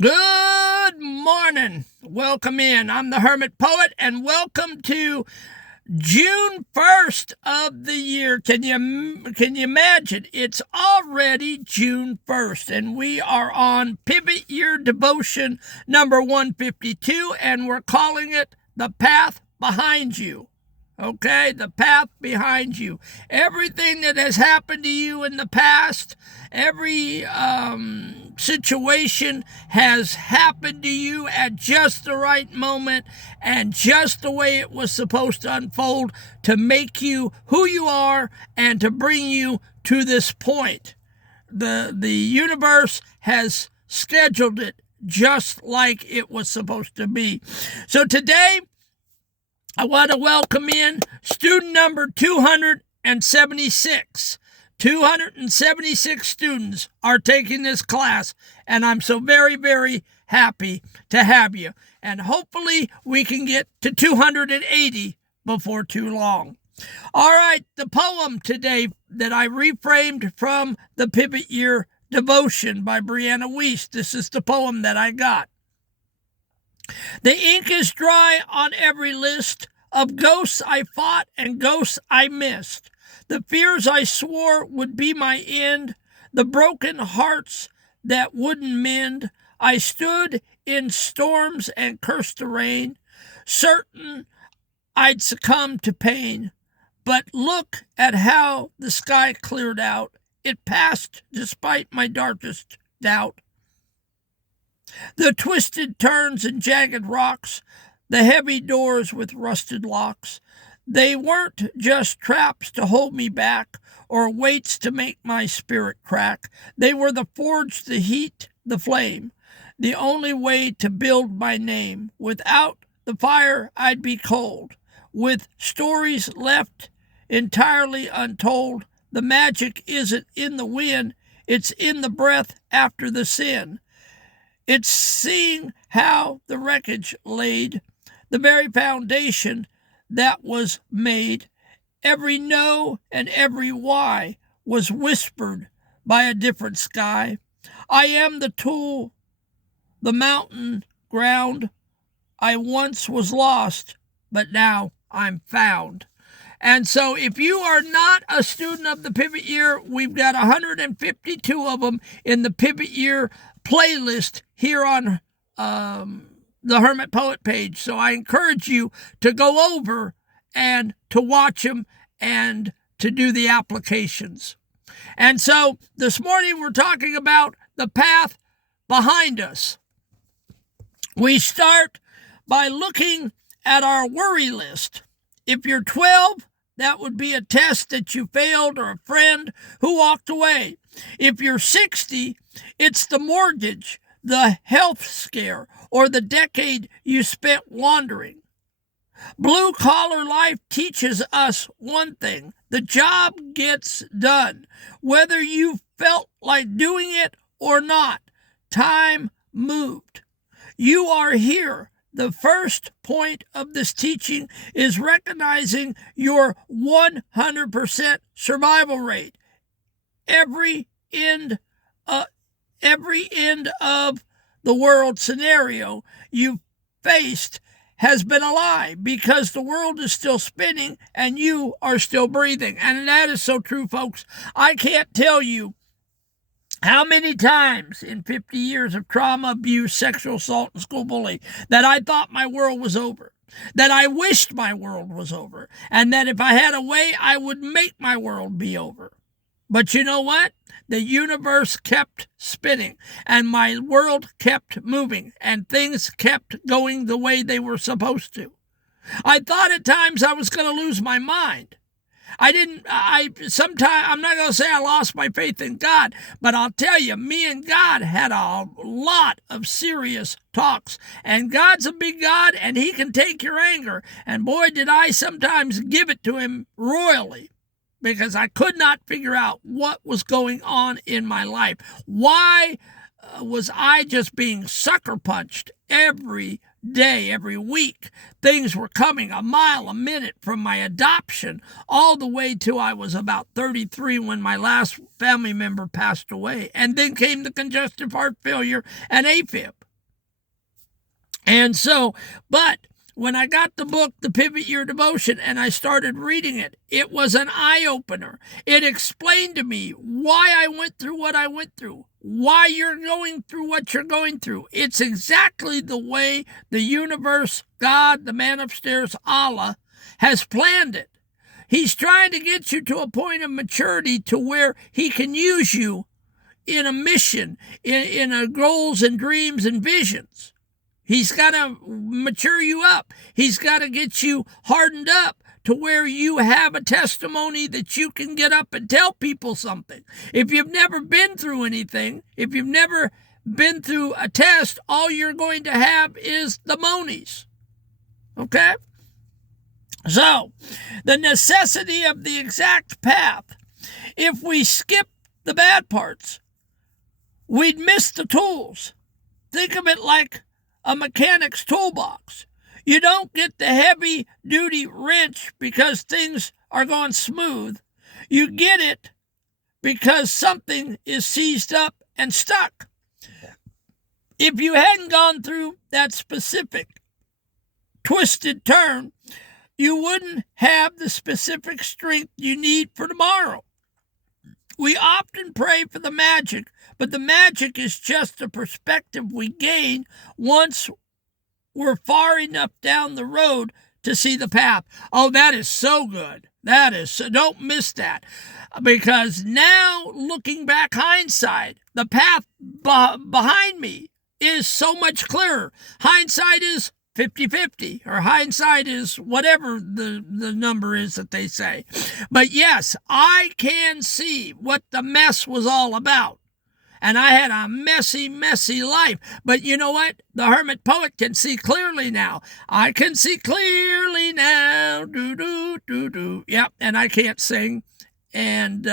Good morning. Welcome in. I'm the Hermit Poet, and welcome to June 1st of the year. Can you imagine? It's already June 1st, and we are on Pivot Year Devotion number 152, and we're calling it The Path Behind You. Okay, the path behind you. Everything that has happened to you in the past, every situation has happened to you at just the right moment and just the way it was supposed to unfold to make you who you are and to bring you to this point. The universe has scheduled it just like it was supposed to be. So today, I want to welcome in student number 276. 276 students are taking this class, and I'm so very, very happy to have you. And hopefully we can get to 280 before too long. All right, the poem today that I reframed from the Pivot Year Devotion by Brianna Weiss. This is the poem that I got. The ink is dry on every list of ghosts I fought and ghosts I missed. The fears I swore would be my end, the broken hearts that wouldn't mend. I stood in storms and cursed the rain, certain I'd succumb to pain. But look at how the sky cleared out. It passed despite my darkest doubt. The twisted turns and jagged rocks, the heavy doors with rusted locks, they weren't just traps to hold me back or weights to make my spirit crack. They were the forge, the heat, the flame, the only way to build my name. Without the fire, I'd be cold. With stories left entirely untold, the magic isn't in the wind, it's in the breath after the sin. It's seeing how the wreckage laid, the very foundation that was made. Every no and every why was whispered by a different sky. I am the tool, the mountain ground. I once was lost, but now I'm found. And so if you are not a student of the Pivot Year, we've got 152 of them in the Pivot Year playlist here on the Hermit Poet page. So I encourage you to go over and to watch them and to do the applications. And so this morning we're talking about the path behind us. We start by looking at our worry list. If you're 12, that would be a test that you failed or a friend who walked away. If you're 60, it's the mortgage, the health scare, or the decade you spent wandering. Blue-collar life teaches us one thing: the job gets done. Whether you felt like doing it or not, time moved. You are here. The first point of this teaching is recognizing your 100% survival rate. Every end of the world scenario you faced has been a lie because the world is still spinning and you are still breathing. And that is so true, folks. I can't tell you how many times in 50 years of trauma, abuse, sexual assault, and school bullying that I thought my world was over, that I wished my world was over, and that if I had a way, I would make my world be over. But you know what? The universe kept spinning, and my world kept moving, and things kept going the way they were supposed to. I thought at times I was going to lose my mind. Sometimes, I'm not going to say I lost my faith in God, but I'll tell you, me and God had a lot of serious talks. And God's a big God, and he can take your anger. And boy, did I sometimes give it to him royally, because I could not figure out what was going on in my life. Why was I just being sucker punched every day, every week? Things were coming a mile a minute from my adoption all the way till I was about 33 when my last family member passed away. And then came the congestive heart failure and AFib. And so, but when I got the book, The Pivot Your Devotion, and I started reading it, it was an eye-opener. It explained to me why I went through what I went through, why you're going through what you're going through. It's exactly the way the universe, God, the man upstairs, Allah, has planned it. He's trying to get you to a point of maturity to where he can use you in a mission, in a goals and dreams and visions. He's got to mature you up. He's got to get you hardened up to where you have a testimony that you can get up and tell people something. If you've never been through anything, if you've never been through a test, all you're going to have is the monies. Okay? So, the necessity of the exact path. If we skip the bad parts, we'd miss the tools. Think of it like a mechanic's toolbox. You don't get the heavy-duty wrench because things are going smooth. You get it because something is seized up and stuck. If you hadn't gone through that specific twisted turn, you wouldn't have the specific strength you need for tomorrow. We often pray for the magic, but the magic is just the perspective we gain once we're far enough down the road to see the path. Oh, that is so good. Don't miss that. Because now, looking back hindsight, the path behind me is so much clearer. Hindsight is 50-50, or hindsight is whatever the number is that they say. But yes, I can see what the mess was all about. And I had a messy, messy life. But you know what? The hermit poet can see clearly now. I can see clearly now. Do. Yep, and I can't sing. And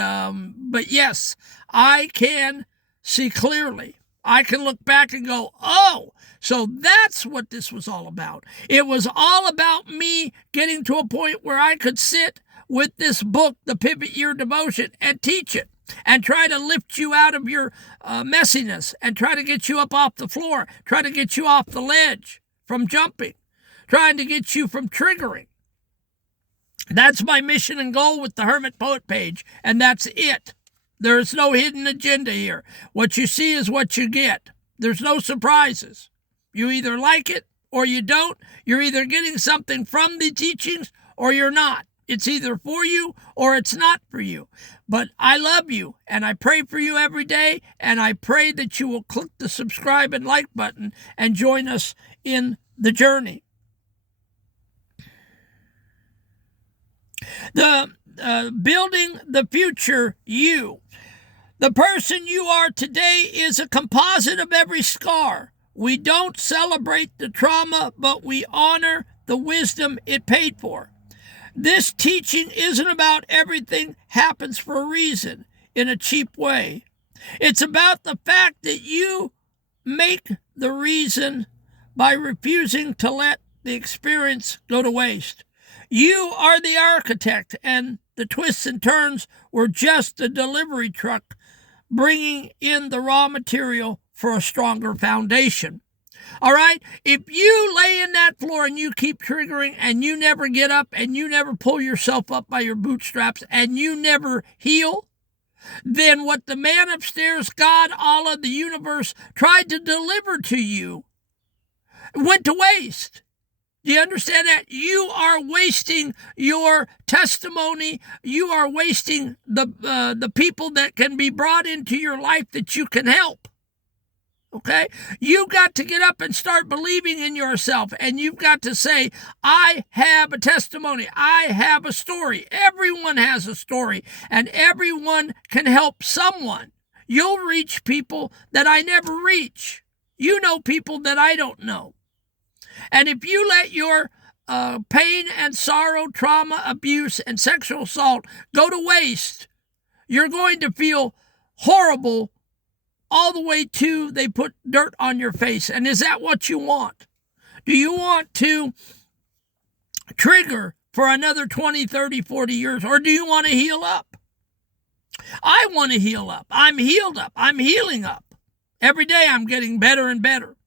but yes, I can see clearly. I can look back and go, oh, so that's what this was all about. It was all about me getting to a point where I could sit with this book, The Pivot Your Devotion, and teach it and try to lift you out of your messiness and try to get you up off the floor, try to get you off the ledge from jumping, trying to get you from triggering. That's my mission and goal with the Hermit Poet page, and that's it. There's no hidden agenda here. What you see is what you get. There's no surprises. You either like it or you don't. You're either getting something from the teachings or you're not. It's either for you or it's not for you. But I love you, and I pray for you every day, and I pray that you will click the subscribe and like button and join us in the journey. The building the future you. The person you are today is a composite of every scar. We don't celebrate the trauma, but we honor the wisdom it paid for. This teaching isn't about everything happens for a reason in a cheap way. It's about the fact that you make the reason by refusing to let the experience go to waste. You are the architect, and the twists and turns were just the delivery truck bringing in the raw material for a stronger foundation. All right? If you lay in that floor and you keep triggering and you never get up and you never pull yourself up by your bootstraps and you never heal, then what the man upstairs, God, Allah, the universe, tried to deliver to you went to waste. Do you understand that? You are wasting your testimony. You are wasting the people that can be brought into your life that you can help. Okay? You've got to get up and start believing in yourself, and you've got to say, I have a testimony. I have a story. Everyone has a story, and everyone can help someone. You'll reach people that I never reach. You know people that I don't know. And if you let your pain and sorrow, trauma, abuse, and sexual assault go to waste, you're going to feel horrible all the way to they put dirt on your face. And is that what you want? Do you want to trigger for another 20, 30, 40 years, or do you want to heal up? I want to heal up. I'm healed up. I'm healing up. Every day I'm getting better and better.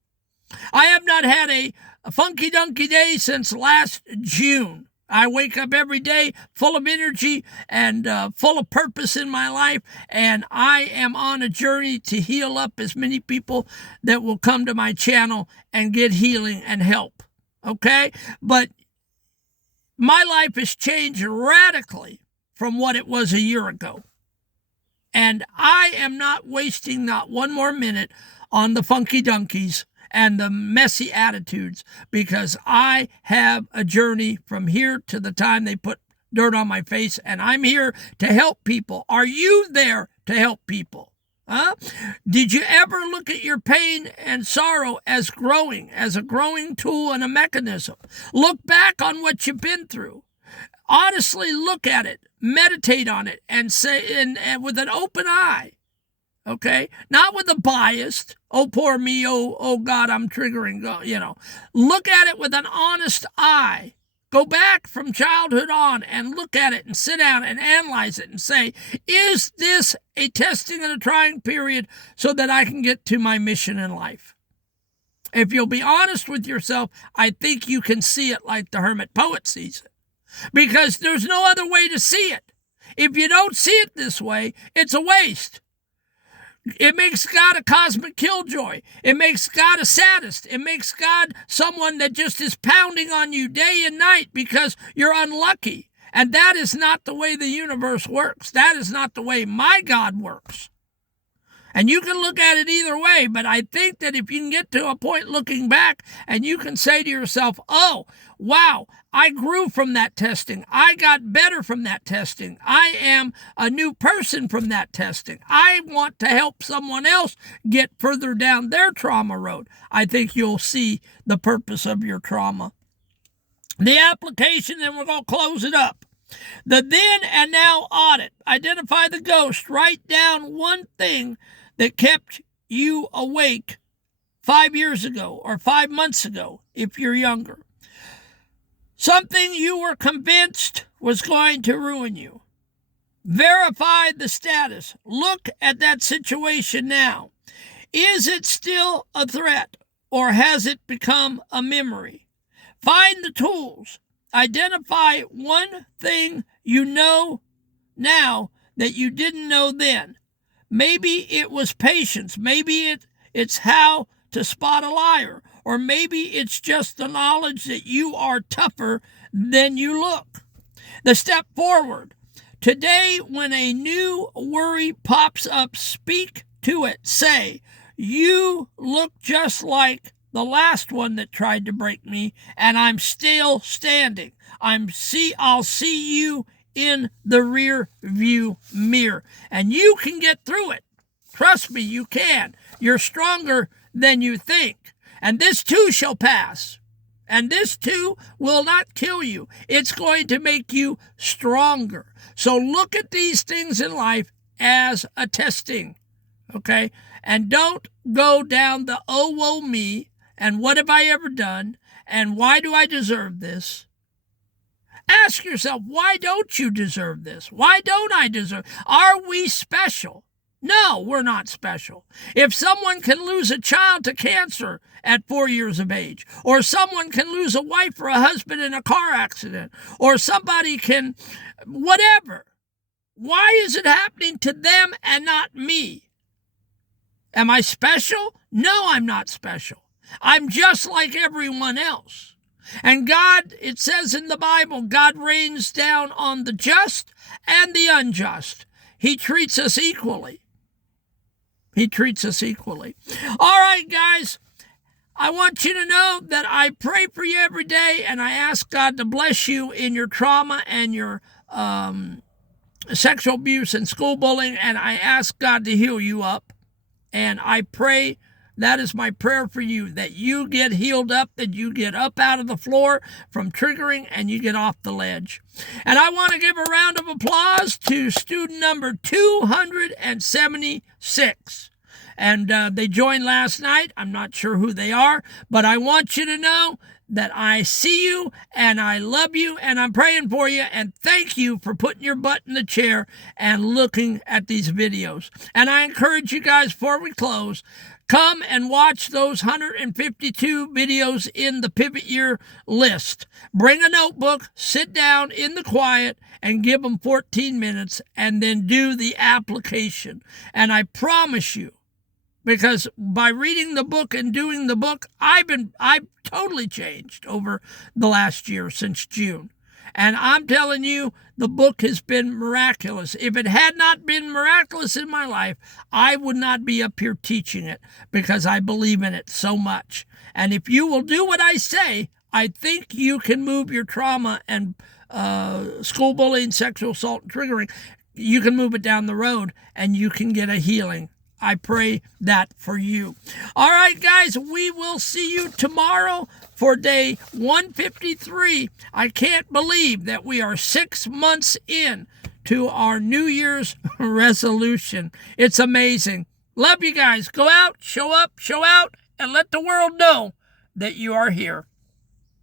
I have not had a funky dunky day since last June. I wake up every day full of energy and full of purpose in my life, and I am on a journey to heal up as many people that will come to my channel and get healing and help, okay? But my life has changed radically from what it was a year ago, and I am not wasting not one more minute on the funky dunkies and the messy attitudes, because I have a journey from here to the time they put dirt on my face, and I'm here to help people. Are you there to help people? Huh? Did you ever look at your pain and sorrow as a growing tool and a mechanism? Look back on what you've been through. Honestly look at it, meditate on it, and say, and with an open eye. Okay? Not with a biased, oh, poor me, oh, God, I'm triggering, Look at it with an honest eye. Go back from childhood on and look at it and sit down and analyze it and say, is this a testing and a trying period so that I can get to my mission in life? If you'll be honest with yourself, I think you can see it like the hermit poet sees it, because there's no other way to see it. If you don't see it this way, it's a waste. It makes God a cosmic killjoy. It makes God a sadist. It makes God someone that just is pounding on you day and night because you're unlucky. And that is not the way the universe works. That is not the way my God works. And you can look at it either way, but I think that if you can get to a point looking back and you can say to yourself, oh, wow, I grew from that testing. I got better from that testing. I am a new person from that testing. I want to help someone else get further down their trauma road. I think you'll see the purpose of your trauma. The application, then we're going to close it up. The then and now audit. Identify the ghost. Write down one thing that kept you awake 5 years ago or 5 months ago if you're younger. Something you were convinced was going to ruin you. Verify the status. Look at that situation now. Is it still a threat, or has it become a memory? Find the tools. Identify one thing you know now that you didn't know then. Maybe it was patience. Maybe it's how to spot a liar. Or maybe it's just the knowledge that you are tougher than you look. The step forward. Today, when a new worry pops up, speak to it. Say, you look just like the last one that tried to break me, and I'm still standing. I'll see you in the rear view mirror, and you can get through it. Trust me, you can. You're stronger than you think, and this too shall pass, and this too will not kill you. It's going to make you stronger. So look at these things in life as a testing, okay? And don't go down the oh, woe me, and what have I ever done, and why do I deserve this? Ask yourself, why don't you deserve this? Why don't I deserve? Are we special? No, we're not special. If someone can lose a child to cancer at 4 years of age, or someone can lose a wife or a husband in a car accident, or somebody can, whatever, why is it happening to them and not me? Am I special? No, I'm not special. I'm just like everyone else. And God, it says in the Bible, God rains down on the just and the unjust. He treats us equally. He treats us equally. All right, guys, I want you to know that I pray for you every day, and I ask God to bless you in your trauma and your sexual abuse and school bullying, and I ask God to heal you up. And I pray, that is my prayer for you, that you get healed up, that you get up out of the floor from triggering and you get off the ledge. And I want to give a round of applause to student number 276. And they joined last night. I'm not sure who they are, but I want you to know that I see you and I love you and I'm praying for you, and thank you for putting your butt in the chair and looking at these videos. And I encourage you guys, before we close, Come and watch those 152 videos in the Pivot Year list. Bring a notebook, sit down in the quiet, and give them 14 minutes, and then do the application. And I promise you, because by reading the book and doing the book, I've totally changed over the last year since June. And I'm telling you, the book has been miraculous. If it had not been miraculous in my life, I would not be up here teaching it, because I believe in it so much. And if you will do what I say, I think you can move your trauma and school bullying, sexual assault, and triggering. You can move it down the road, and you can get a healing. I pray that for you. All right, guys, we will see you tomorrow for day 153. I can't believe that we are 6 months in to our New Year's resolution. It's amazing. Love you guys. Go out, show up, show out, and let the world know that you are here.